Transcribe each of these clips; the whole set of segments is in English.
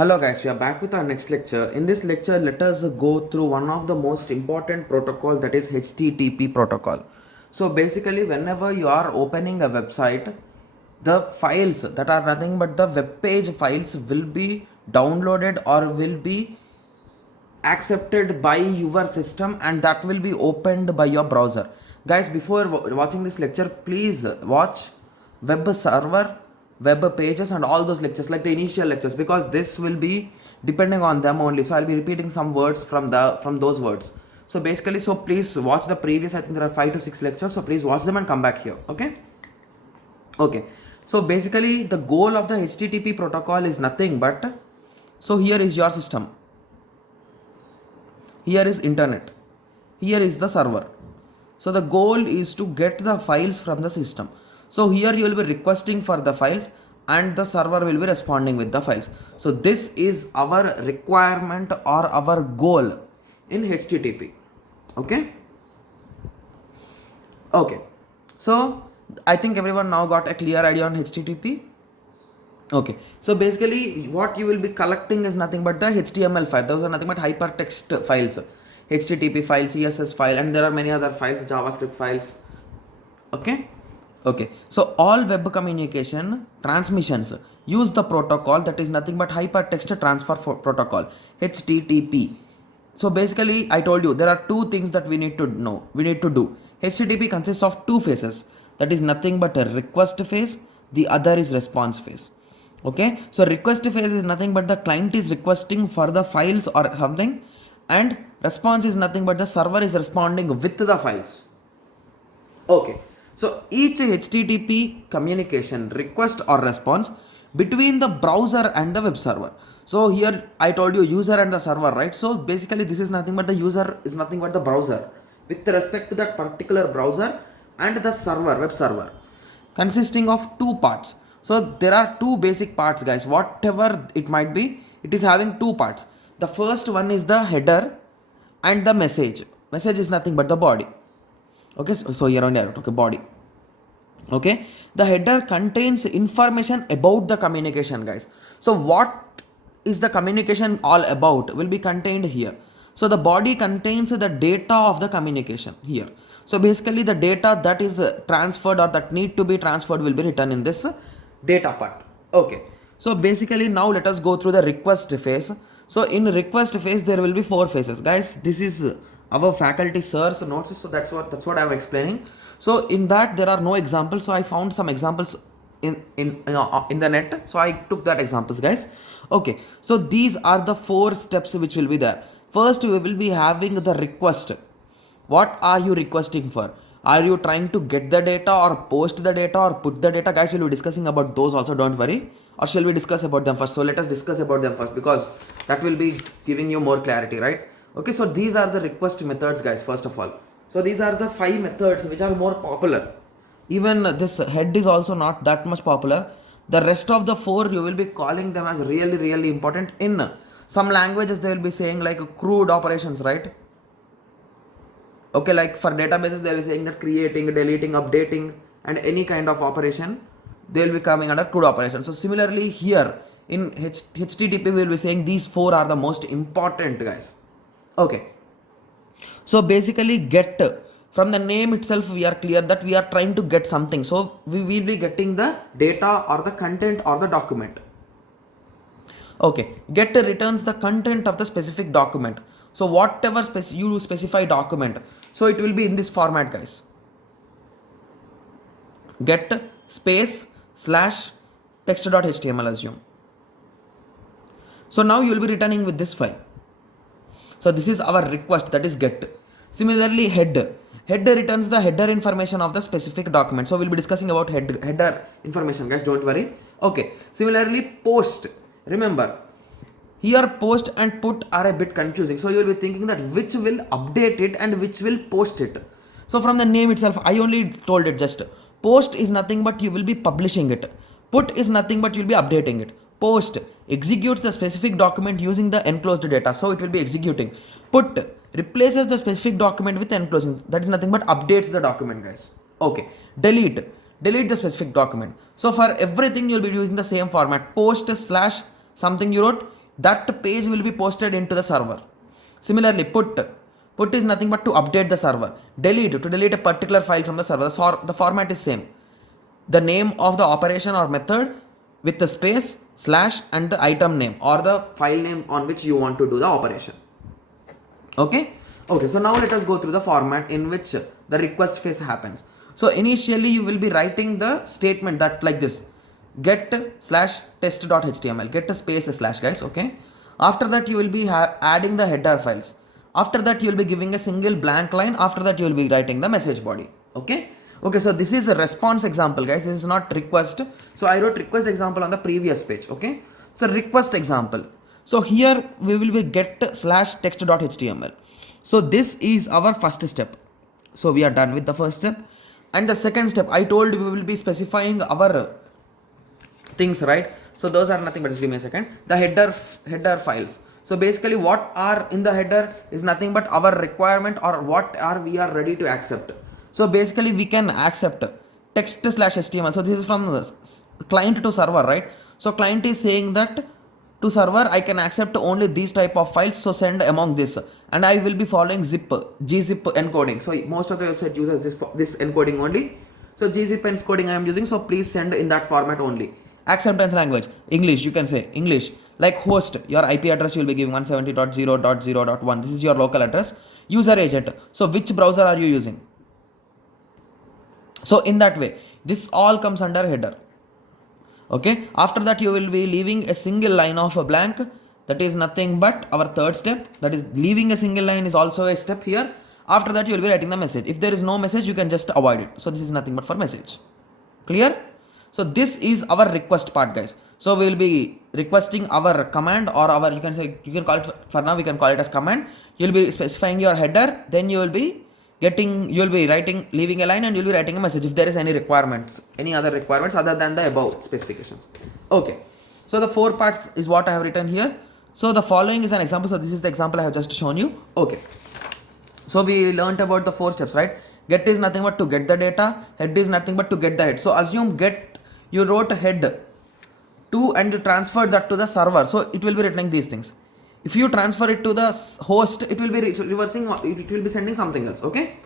Hello guys, we are back with our next lecture. In this lecture, let us go through one of the most important protocol, that is HTTP protocol. So basically, whenever you are opening a website, the files that are nothing but the web page files will be downloaded or will be accepted by your system, and that will be opened by your browser. Guys, before watching this lecture, please watch web server, web pages and all those lectures, like the initial lectures, because this will be depending on them only. So I'll be repeating some words from those words. So basically, so please watch the previous, I think there are 5 to 6 lectures, so please watch them and come back here. Okay, so basically the goal of the HTTP protocol is nothing but, so here is your system, here is internet, here is the server. So the goal is to get the files from the system. So here you will be requesting for the files and the server will be responding with the files. So this is our requirement or our goal in HTTP. Okay, so I think everyone now got a clear idea on HTTP. Okay, so basically what you will be collecting is nothing but the HTML file. Those are nothing but hypertext files, HTTP file, CSS file, and there are many other files, JavaScript files. Okay, so all web communication transmissions use the protocol that is nothing but hypertext transfer protocol, HTTP. So basically I told you there are two things that we need to do. HTTP consists of two phases, that is nothing but a request phase, the other is response phase. Okay, so request phase is nothing but the client is requesting for the files or something, and response is nothing but the server is responding with the files. Okay, so each HTTP communication, request or response between the browser and the web server. So here I told you user and the server, right? So basically this is nothing but the user is nothing but the browser with respect to that particular browser, and the server, web server, consisting of two parts. So there are two basic parts, guys. Whatever it might be, it is having two parts. The first one is the header and the message. Message is nothing but the body. Okay, so here on here, okay, body. Okay, the header contains information about the communication, guys. So what is the communication all about will be contained here. So the body contains the data of the communication here. So basically the data that is transferred or that need to be transferred will be written in this data part. Okay, so basically now let us go through the request phase. So in request phase there will be 4 phases, guys. This is our faculty sir's notes, so that's what I'm explaining. So in that there are no examples, so I found some examples in the net, so I took that examples, guys. Okay, so these are the 4 steps which will be there. First we will be having the request. What are you requesting for? Are you trying to get the data or post the data or put the data? Guys, we'll be discussing about those also, don't worry. Or shall we discuss about them first? So let us discuss about them first, because that will be giving you more clarity, right? Okay, so these are the request methods, guys, first of all. So these are the 5 methods which are more popular. Even this head is also not that much popular. The rest of the 4 you will be calling them as really important. In some languages they will be saying like crude operations, right? Okay, like for databases they will be saying that creating, deleting, updating and any kind of operation, they will be coming under crude operation. So similarly here in HTTP we will be saying these 4 are the most important, guys. Okay, so basically get, from the name itself we are clear that we are trying to get something. So we will be getting the data or the content or the document. Okay, get returns the content of the specific document. So whatever you specify document, so it will be in this format, guys. Get space slash text.html, assume. So now you will be returning with this file. So this is our request, that is get. Similarly head returns the header information of the specific document. So we'll be discussing about header information, guys, don't worry. Okay, similarly post. Remember, here post and put are a bit confusing. So you will be thinking that which will update it and which will post it. So from the name itself, I only told it just. Post is nothing but you will be publishing it. Put is nothing but you will be updating it. Post executes the specific document using the enclosed data. So it will be executing. Put replaces the specific document with enclosing. That is nothing but updates the document, guys. Okay. Delete the specific document. So for everything you will be using the same format. Post slash something you wrote, that page will be posted into the server. Similarly, put is nothing but to update the server. Delete, to delete a particular file from the server. The format is same. The name of the operation or method with the space, slash, and the item name or the file name on which you want to do the operation. Okay. So now let us go through the format in which the request phase happens. So initially you will be writing the statement that like this: get slash test.html, get a space slash, guys. Okay. After that you will be adding the header files. After that you will be giving a single blank line. After that you will be writing the message body. Okay. So this is a response example, guys. This is not request. So I wrote request example on the previous page. Okay. So request example. So here we will be get slash text.html. So this is our first step. So we are done with the first step. And the second step, I told we will be specifying our things, right? So those are nothing but, just give me a second, the header files. So basically what are in the header is nothing but our requirement or what are we are ready to accept. So basically we can accept text slash HTML. So this is from the client to server, right? So client is saying that to server I can accept only these type of files, so send among this, and I will be following gzip encoding. So most of the website uses this encoding only. So gzip encoding I am using, so please send in that format only. Acceptance language, English, you can say English. Like host, your IP address you will be giving 170.0.0.1. This is your local address. User agent, so which browser are you using? So in that way, this all comes under header. Okay. After that you will be leaving a single line of a blank. That is nothing but our third step. That is leaving a single line is also a step here. After that you will be writing the message. If there is no message, you can just avoid it. So this is nothing but for message. Clear? So this is our request part, guys. So we will be requesting our command or our, you can call it, for now we can call it as command. You will be specifying your header. Then you will be writing, leaving a line, and you will be writing a message if there is any requirements, any other requirements other than the above specifications. Okay. So the 4 parts is what I have written here. So the following is an example. So this is the example I have just shown you. Okay. So we learnt about the 4 steps, right? Get is nothing but to get the data. Head is nothing but to get the head. So assume get, you wrote head to and you transferred that to the server. So it will be returning these things. If you transfer it to the host, it will be reversing, it will be sending something else. Okay.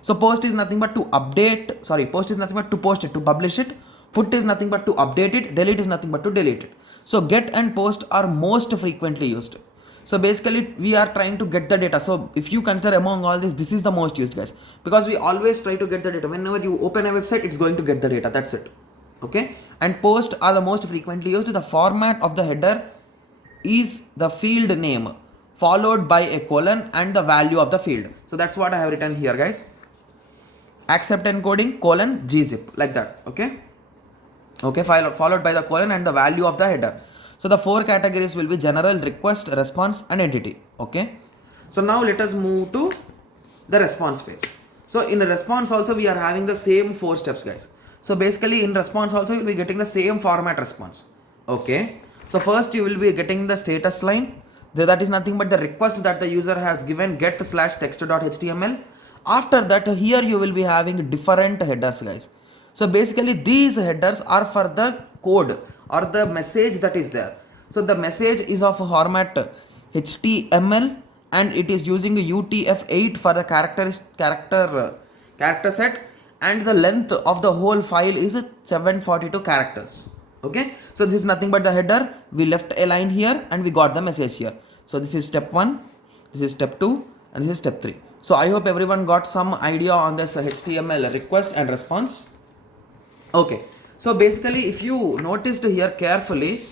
So post is nothing but to update, post is nothing but to post it, to publish it. Put is nothing but to update it. Delete is nothing but to delete it. So get and post are most frequently used. So basically we are trying to get the data. So if you consider among all this is the most used, guys, because we always try to get the data. Whenever you open a website, it's going to get the data. That's it. Okay. And post are the most frequently used. The format of the header is the field name followed by a colon and the value of the field. So that's what I have written here, guys. Accept encoding colon gzip, like that. Okay. Followed by the colon and the value of the header. So the 4 categories will be general, request, response, and entity. Okay. So now let us move to the response phase. So in the response also we are having the same 4 steps, guys. So basically in response also you will be getting the same format response. Okay. So first you will be getting the status line. That is nothing but the request that the user has given, get slash text.html. After that here you will be having different headers, guys. So basically these headers are for the code or the message that is there. So the message is of format HTML and it is using UTF-8 for the character set, and the length of the whole file is 742 characters. Okay. So this is nothing but the header. We left a line here and we got the message here. So this is step 1, this is step 2, and this is step 3. So I hope everyone got some idea on this HTML request and response. Okay. So basically if you noticed here carefully,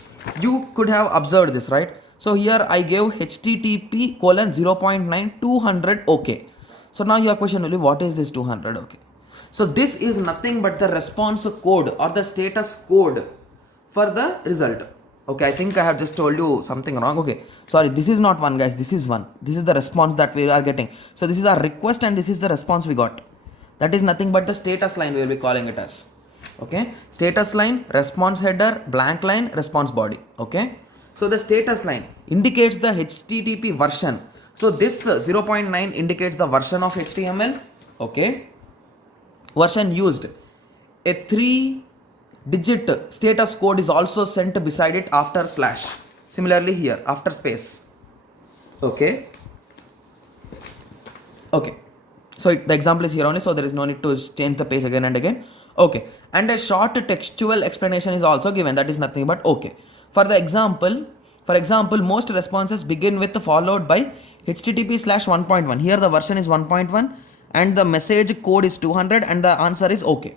you could have observed this, right? So here I gave HTTP colon 0.9 200 OK. So now your question will be, what is this 200 OK? So this is nothing but the response code or the status code for the result. Okay, I think I have just told you something wrong. Okay, sorry, this is not 1, guys, this is 1. This is the response that we are getting. So this is our request and this is the response we got. That is nothing but the status line we will be calling it as. Okay, status line, response header, blank line, response body. Okay, so the status line indicates the HTTP version. So this 0.9 indicates the version of HTML. Okay, version used. A 3-digit status code is also sent beside it after slash. Similarly here after space. Okay. Okay, so the example is here only, so there is no need to change the page again and again. Okay, and a short textual explanation is also given, that is nothing but okay. For example, most responses begin with followed by http/1.1. Here the version is 1.1 and the message code is 200 and the answer is okay.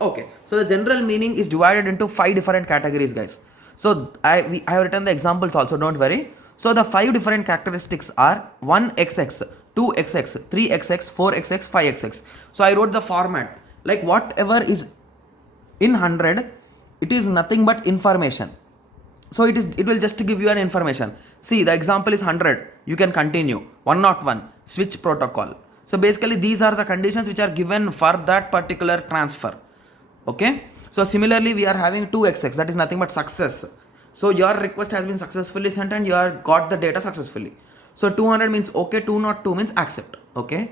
Okay, so the general meaning is divided into 5 different categories, guys. So I have written the examples also, don't worry. So the 5 different characteristics are 1xx, 2xx, 3xx, 4xx, 5xx. So I wrote the format like whatever is in 100, it is nothing but information. So it will just give you an information. See, the example is 100, you can continue. 101, switch protocol. So basically these are the conditions which are given for that particular transfer. Okay, so similarly we are having 2xx, that is nothing but success. So your request has been successfully sent and you have got the data successfully. So 200 means okay, 202 means accept. Okay,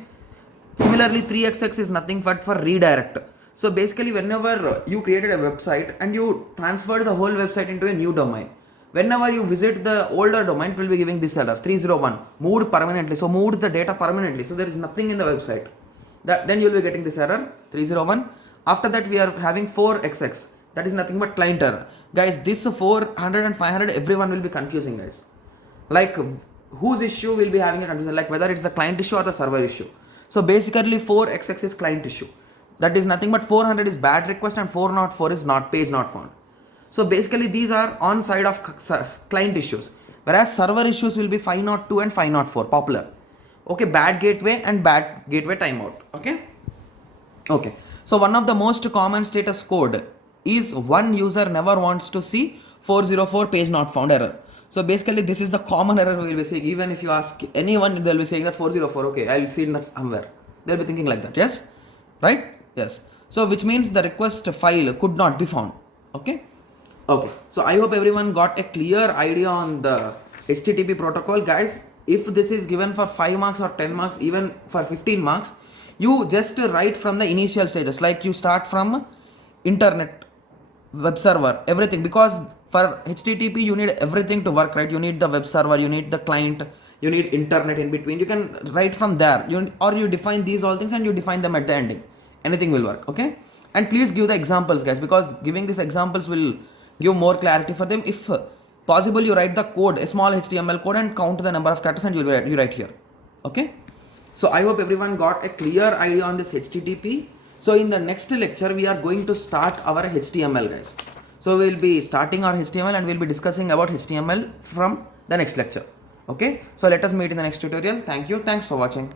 similarly 3xx is nothing but for redirect. So basically whenever you created a website and you transferred the whole website into a new domain, whenever you visit the older domain, it will be giving this error 301 moved permanently. So moved the data permanently, so there is nothing in the website. Then you will be getting this error 301. After that we are having 4xx, that is nothing but client error. Guys, this 400 and 500 everyone will be confusing, guys. Like whose issue will be having a confusion, like whether it's the client issue or the server issue. So basically 4xx is client issue, that is nothing but 400 is bad request and 404 is not page not found. So basically these are on side of client issues, whereas server issues will be 502 and 504 popular. Okay, bad gateway and bad gateway timeout. Okay, so one of the most common status code is one user never wants to see 404 page not found error. So basically this is the common error we will be saying. Even if you ask anyone, they'll be saying that 404, okay, I'll see it somewhere. They'll be thinking like that, yes? Right? Yes. So which means the request file could not be found. Okay. So I hope everyone got a clear idea on the HTTP protocol. Guys, if this is given for 5 marks or 10 marks, even for 15 marks, you just write from the initial stages, like you start from internet, web server, everything, because for HTTP you need everything to work, right? You need the web server, you need the client, you need internet in between. You can write from there, or you define these all things and you define them at the ending. Anything will work. Okay, and please give the examples, guys, because giving these examples will give more clarity for them. If possible, you write the code, a small HTML code, and count the number of characters, and you write here. Okay, so I hope everyone got a clear idea on this HTTP. So in the next lecture we are going to start our HTML, guys. So we will be starting our HTML and we will be discussing about HTML from the next lecture. Okay, so let us meet in the next tutorial. Thank you. Thanks for watching.